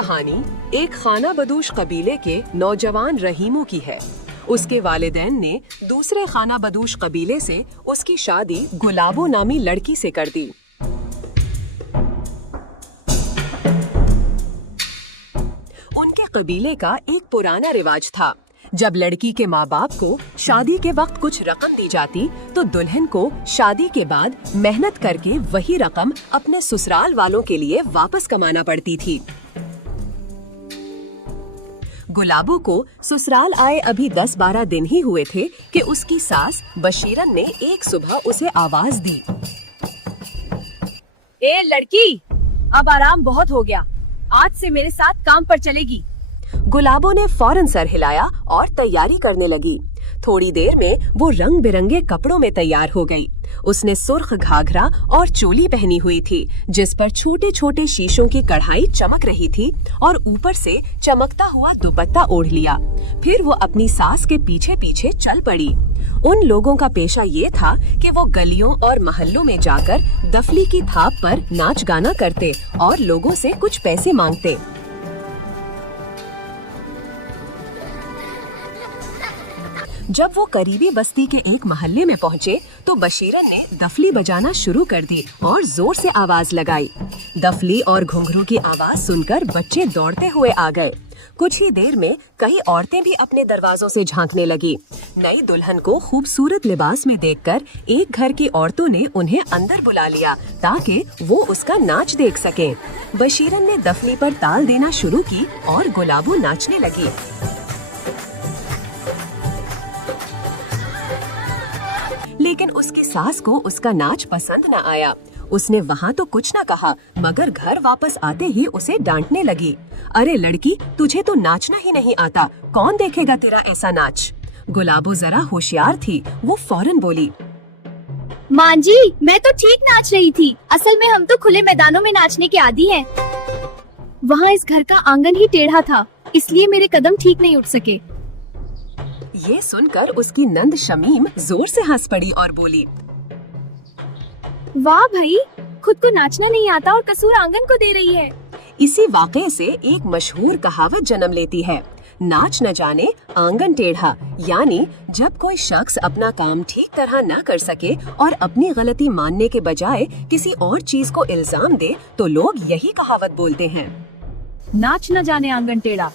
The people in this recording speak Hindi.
कहानी एक खाना बदोश कबीले के नौजवान रहीमों की है। उसके वालिदैन ने दूसरे खाना बदोश कबीले से उसकी शादी गुलाबो नामी लड़की से कर दी। उनके कबीले का एक पुराना रिवाज था, जब लड़की के माँ बाप को शादी के वक्त कुछ रकम दी जाती तो दुल्हन को शादी के बाद मेहनत करके वही रकम अपने ससुराल वालों के लिए वापस कमाना पड़ती थी। गुलाबो को ससुराल आए अभी 10-12 दिन ही हुए थे कि उसकी सास बशीरन ने एक सुबह उसे आवाज दी। ए लड़की, अब आराम बहुत हो गया, आज से मेरे साथ काम पर चलेगी। गुलाबो ने फौरन सर हिलाया और तैयारी करने लगी। थोड़ी देर में वो रंग बिरंगे कपड़ों में तैयार हो गई। उसने सुर्ख घाघरा और चोली पहनी हुई थी, जिस पर छोटे छोटे शीशों की कढ़ाई चमक रही थी, और ऊपर से चमकता हुआ दुपट्टा ओढ़ लिया। फिर वो अपनी सास के पीछे पीछे चल पड़ी। उन लोगों का पेशा ये था कि वो गलियों और मोहल्लों में जाकर दफली की थाप पर नाच गाना करते और लोगों से कुछ पैसे मांगते। जब वो करीबी बस्ती के एक मोहल्ले में पहुँचे तो बशीरन ने दफली बजाना शुरू कर दी और जोर से आवाज लगाई। दफली और घुंघरू की आवाज सुनकर बच्चे दौड़ते हुए आ गए। कुछ ही देर में कई औरतें भी अपने दरवाजों से झांकने लगी। नई दुल्हन को खूबसूरत लिबास में देखकर एक घर की औरतों ने उन्हें अंदर बुला लिया ताकि वो उसका नाच देख सकें। बशीरन ने दफली पर ताल देना शुरू की और गुलाबो नाचने लगी। लेकिन उसकी सास को उसका नाच पसंद न आया। उसने वहाँ तो कुछ न कहा, मगर घर वापस आते ही उसे डांटने लगी। अरे लड़की, तुझे तो नाचना ही नहीं आता, कौन देखेगा तेरा ऐसा नाच। गुलाबो जरा होशियार थी, वो फौरन बोली, माँ जी, मैं तो ठीक नाच रही थी। असल में हम तो खुले मैदानों में नाचने के आदी हैं। वहाँ इस घर का आंगन ही टेढ़ा था, इसलिए मेरे कदम ठीक नहीं उठ सके। ये सुनकर उसकी नंद शमीम जोर से हंस पड़ी और बोली, वाह भाई, खुद को नाचना नहीं आता और कसूर आंगन को दे रही है। इसी वाक़े से एक मशहूर कहावत जन्म लेती है, नाच न जाने आंगन टेढ़ा। यानी जब कोई शख्स अपना काम ठीक तरह न कर सके और अपनी गलती मानने के बजाय किसी और चीज को इल्जाम दे तो लोग यही कहावत बोलते हैं, नाच न जाने आंगन टेढ़ा।